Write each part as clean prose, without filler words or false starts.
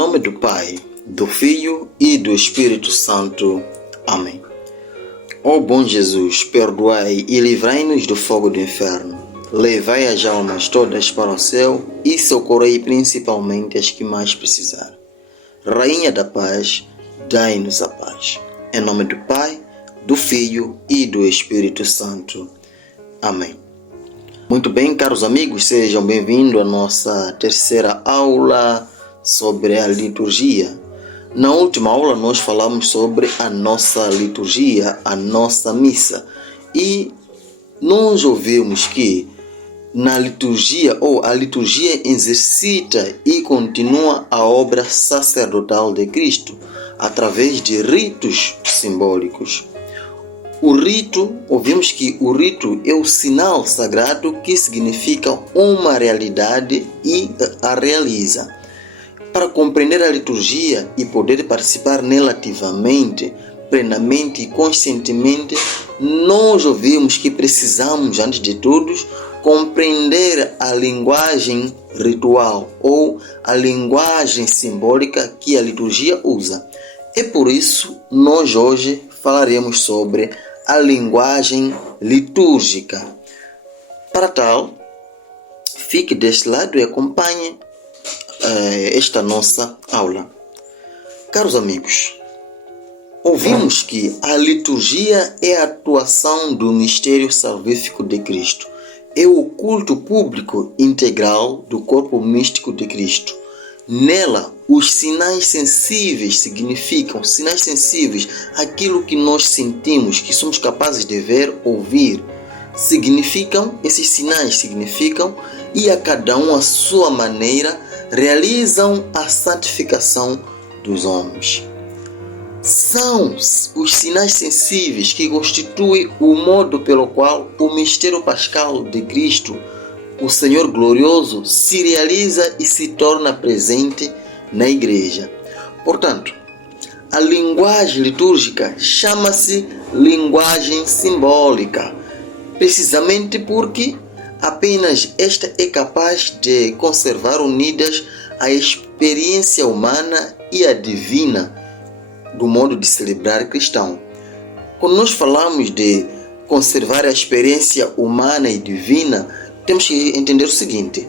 nome do Pai, do Filho e do Espírito Santo. Amém. Ó bom Jesus, perdoai e livrai-nos do fogo do inferno. Levai as almas todas para o céu e socorrei principalmente as que mais precisarem. Rainha da Paz, dai-nos a paz. Em nome do Pai, do Filho e do Espírito Santo. Amém. Muito bem, caros amigos, sejam bem-vindos à nossa terceira aula sobre a liturgia. Na última aula nós falamos sobre a nossa liturgia, a nossa missa, e nós ouvimos que na liturgia, a liturgia exercita e continua a obra sacerdotal de Cristo através de ritos simbólicos. Ouvimos que o rito é o sinal sagrado que significa uma realidade e a realiza. Para compreender a liturgia e poder participar nela ativamente, plenamente e conscientemente, nós ouvimos que precisamos, antes de tudo, compreender a linguagem ritual ou a linguagem simbólica que a liturgia usa. É por isso nós hoje falaremos sobre a linguagem litúrgica. Para tal, fique deste lado e acompanhe esta nossa aula. Caros amigos, ouvimos que a liturgia é a atuação do mistério salvífico de Cristo. É o culto público integral do corpo místico de Cristo. Nela, os sinais sensíveis significam, aquilo que nós sentimos, que somos capazes de ver, ouvir. Esses sinais significam, e a cada um a sua maneira, realizam a santificação dos homens. São os sinais sensíveis que constituem o modo pelo qual o mistério pascal de Cristo, o Senhor glorioso, se realiza e se torna presente na Igreja. Portanto, a linguagem litúrgica chama-se linguagem simbólica, precisamente porque apenas esta é capaz de conservar unidas a experiência humana e a divina do modo de celebrar cristão. Quando nós falamos de conservar a experiência humana e divina, temos que entender o seguinte: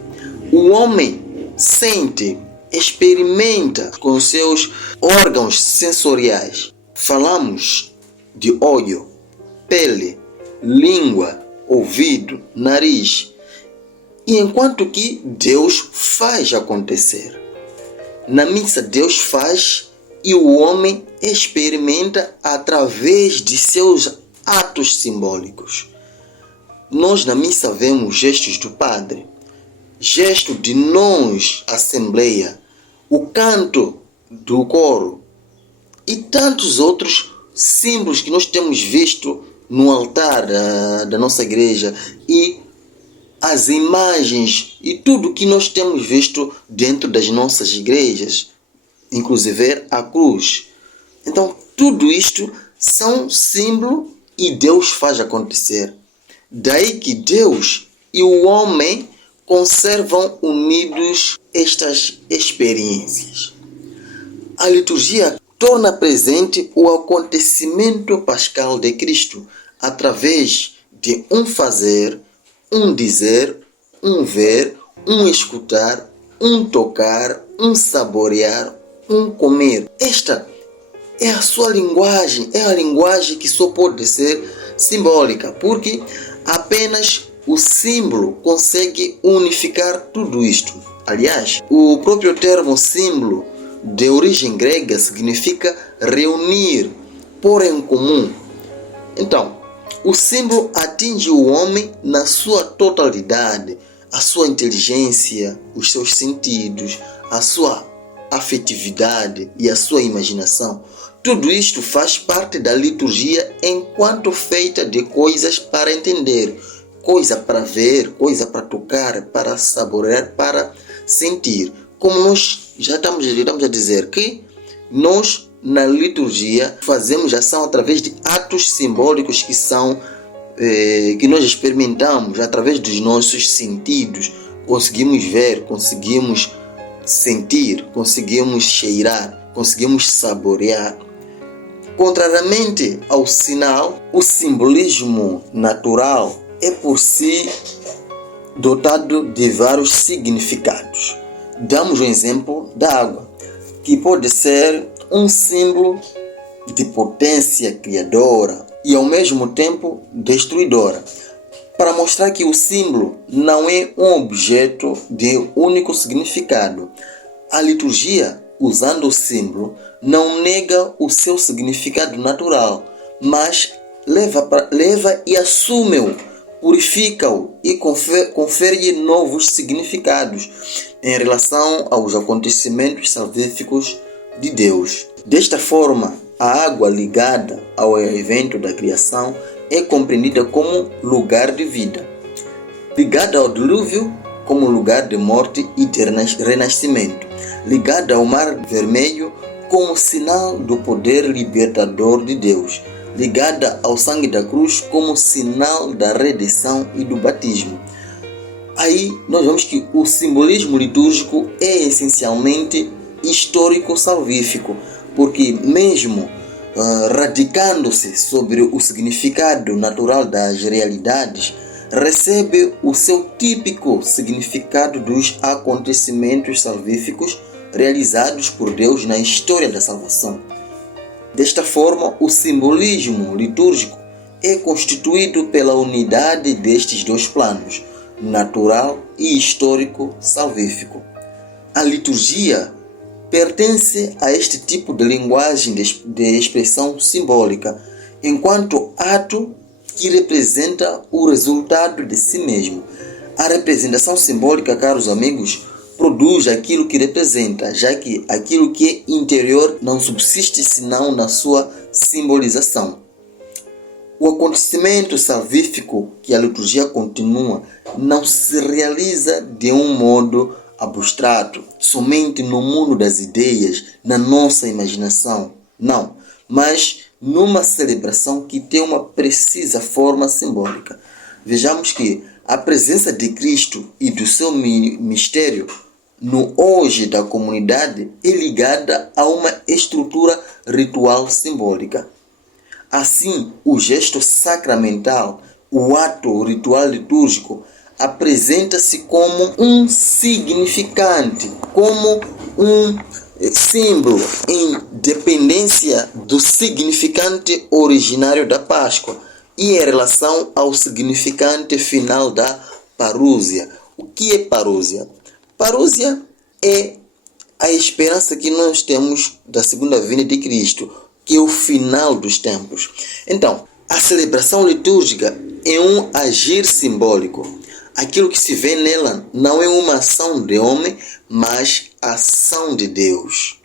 o homem sente, experimenta com seus órgãos sensoriais. Falamos de olho, pele, língua, ouvido, nariz. E enquanto que Deus faz acontecer. Na missa Deus faz e o homem experimenta através de seus atos simbólicos. Nós na missa vemos gestos do Padre, gesto de nós, Assembleia, o canto do coro e tantos outros símbolos que nós temos visto no altar da nossa igreja, e as imagens e tudo que nós temos visto dentro das nossas igrejas, inclusive a cruz. Então, tudo isto são símbolos e Deus faz acontecer. Daí que Deus e o homem conservam unidos estas experiências. A liturgia torna presente o acontecimento pascal de Cristo através de um fazer, um dizer, um ver, um escutar, um tocar, um saborear, um comer. Esta é a sua linguagem, é a linguagem que só pode ser simbólica, porque apenas o símbolo consegue unificar tudo isto. Aliás, o próprio termo símbolo, de origem grega, significa reunir, pôr em comum. Então, o símbolo atinge o homem na sua totalidade, a sua inteligência, os seus sentidos, a sua afetividade e a sua imaginação. Tudo isto faz parte da liturgia enquanto feita de coisas para entender, coisa para ver, coisa para tocar, para saborear, para sentir. Como nós já estamos a dizer que nós na liturgia fazemos ação através de atos simbólicos que nós experimentamos através dos nossos sentidos. Conseguimos ver, conseguimos sentir, conseguimos cheirar, conseguimos saborear. Contrariamente ao sinal, o simbolismo natural é por si dotado de vários significados. Damos o exemplo da água, que pode ser um símbolo de potência criadora e ao mesmo tempo destruidora, para mostrar que o símbolo não é um objeto de único significado. A liturgia, usando o símbolo, não nega o seu significado natural, mas leva e assume-o, purifica-o e confere-lhe novos significados em relação aos acontecimentos salvíficos de Deus. Desta forma, a água ligada ao evento da criação é compreendida como lugar de vida, ligada ao dilúvio como lugar de morte e de renascimento, ligada ao Mar Vermelho como sinal do poder libertador de Deus, ligada ao sangue da cruz como sinal da redenção e do batismo. Aí nós vemos que o simbolismo litúrgico é essencialmente histórico-salvífico, porque mesmo radicando-se sobre o significado natural das realidades, recebe o seu típico significado dos acontecimentos salvíficos realizados por Deus na história da salvação. Desta forma, o simbolismo litúrgico é constituído pela unidade destes dois planos, natural e histórico-salvífico. A liturgia pertence a este tipo de linguagem de expressão simbólica, enquanto ato que representa o resultado de si mesmo. A representação simbólica, caros amigos, produz aquilo que representa, já que aquilo que é interior não subsiste senão na sua simbolização. O acontecimento salvífico que a liturgia continua não se realiza de um modo abstrato, somente no mundo das ideias, na nossa imaginação. Não, mas numa celebração que tem uma precisa forma simbólica. Vejamos que a presença de Cristo e do seu mistério no hoje da comunidade é ligada a uma estrutura ritual simbólica. Assim, o gesto sacramental, o ato ritual litúrgico, apresenta-se como um significante, como um símbolo em dependência do significante originário da Páscoa e em relação ao significante final da parúzia. O que é parúzia? Parúzia é a esperança que nós temos da segunda vinda de Cristo, que é o final dos tempos. Então, a celebração litúrgica é um agir simbólico. Aquilo que se vê nela não é uma ação de homem, mas a ação de Deus.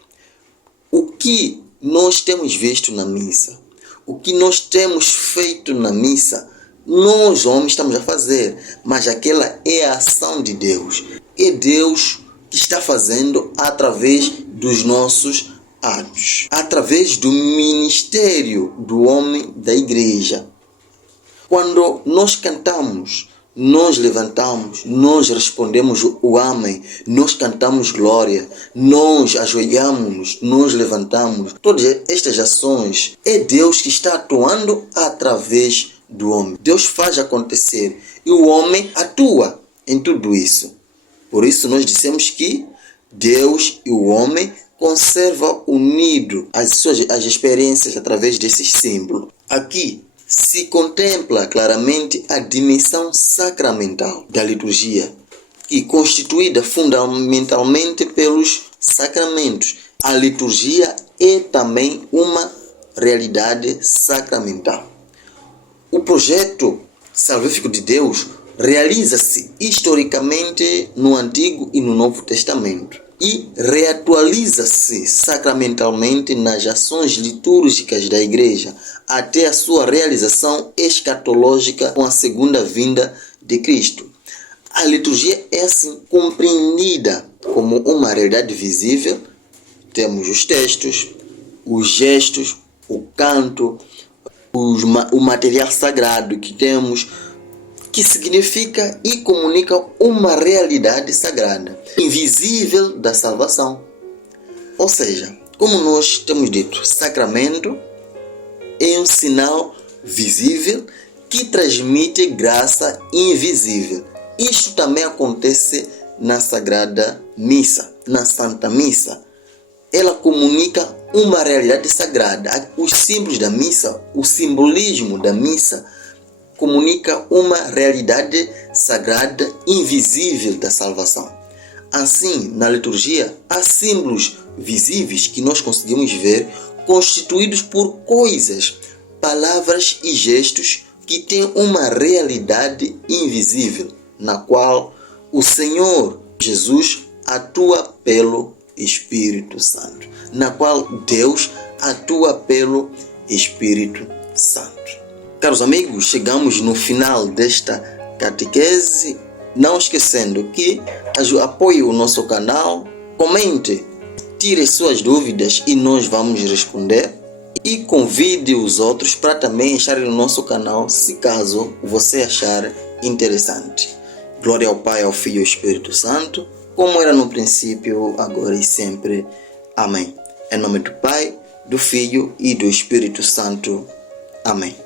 O que nós temos visto na missa, o que nós temos feito na missa, nós homens estamos a fazer, mas aquela é a ação de Deus. É Deus que está fazendo através dos nossos atos, através do ministério do homem da igreja. Quando nós cantamos, nós levantamos, nós respondemos o amém, nós cantamos glória, nós ajoelhamos, nós levantamos. Todas estas ações é Deus que está atuando através do homem. Deus faz acontecer e o homem atua em tudo isso. Por isso nós dissemos que Deus e o homem conservam unido as experiências através desses símbolos. Aqui se contempla claramente a dimensão sacramental da liturgia, que é constituída fundamentalmente pelos sacramentos. A liturgia é também uma realidade sacramental. O projeto salvífico de Deus realiza-se historicamente no Antigo e no Novo Testamento e reatualiza-se sacramentalmente nas ações litúrgicas da Igreja até a sua realização escatológica com a segunda vinda de Cristo. A liturgia é assim compreendida como uma realidade visível. Temos os textos, os gestos, o canto, o material sagrado que temos, que significa e comunica uma realidade sagrada, invisível da salvação. Ou seja, como nós temos dito, sacramento é um sinal visível que transmite graça invisível. Isto também acontece na Sagrada Missa, na Santa Missa. Ela comunica uma realidade sagrada. Os símbolos da missa, o simbolismo da missa, comunica uma realidade sagrada invisível da salvação. Assim, na liturgia, há símbolos visíveis que nós conseguimos ver, constituídos por coisas, palavras e gestos que têm uma realidade invisível, na qual o Senhor Jesus atua pelo Espírito Santo, na qual Deus atua pelo Espírito Santo. Caros amigos, chegamos no final desta catequese, não esquecendo que apoie o nosso canal, comente, tire suas dúvidas e nós vamos responder, e convide os outros para também estarem no nosso canal, se caso você achar interessante. Glória ao Pai, ao Filho e ao Espírito Santo, como era no princípio, agora e sempre. Amém. Em nome do Pai, do Filho e do Espírito Santo. Amém.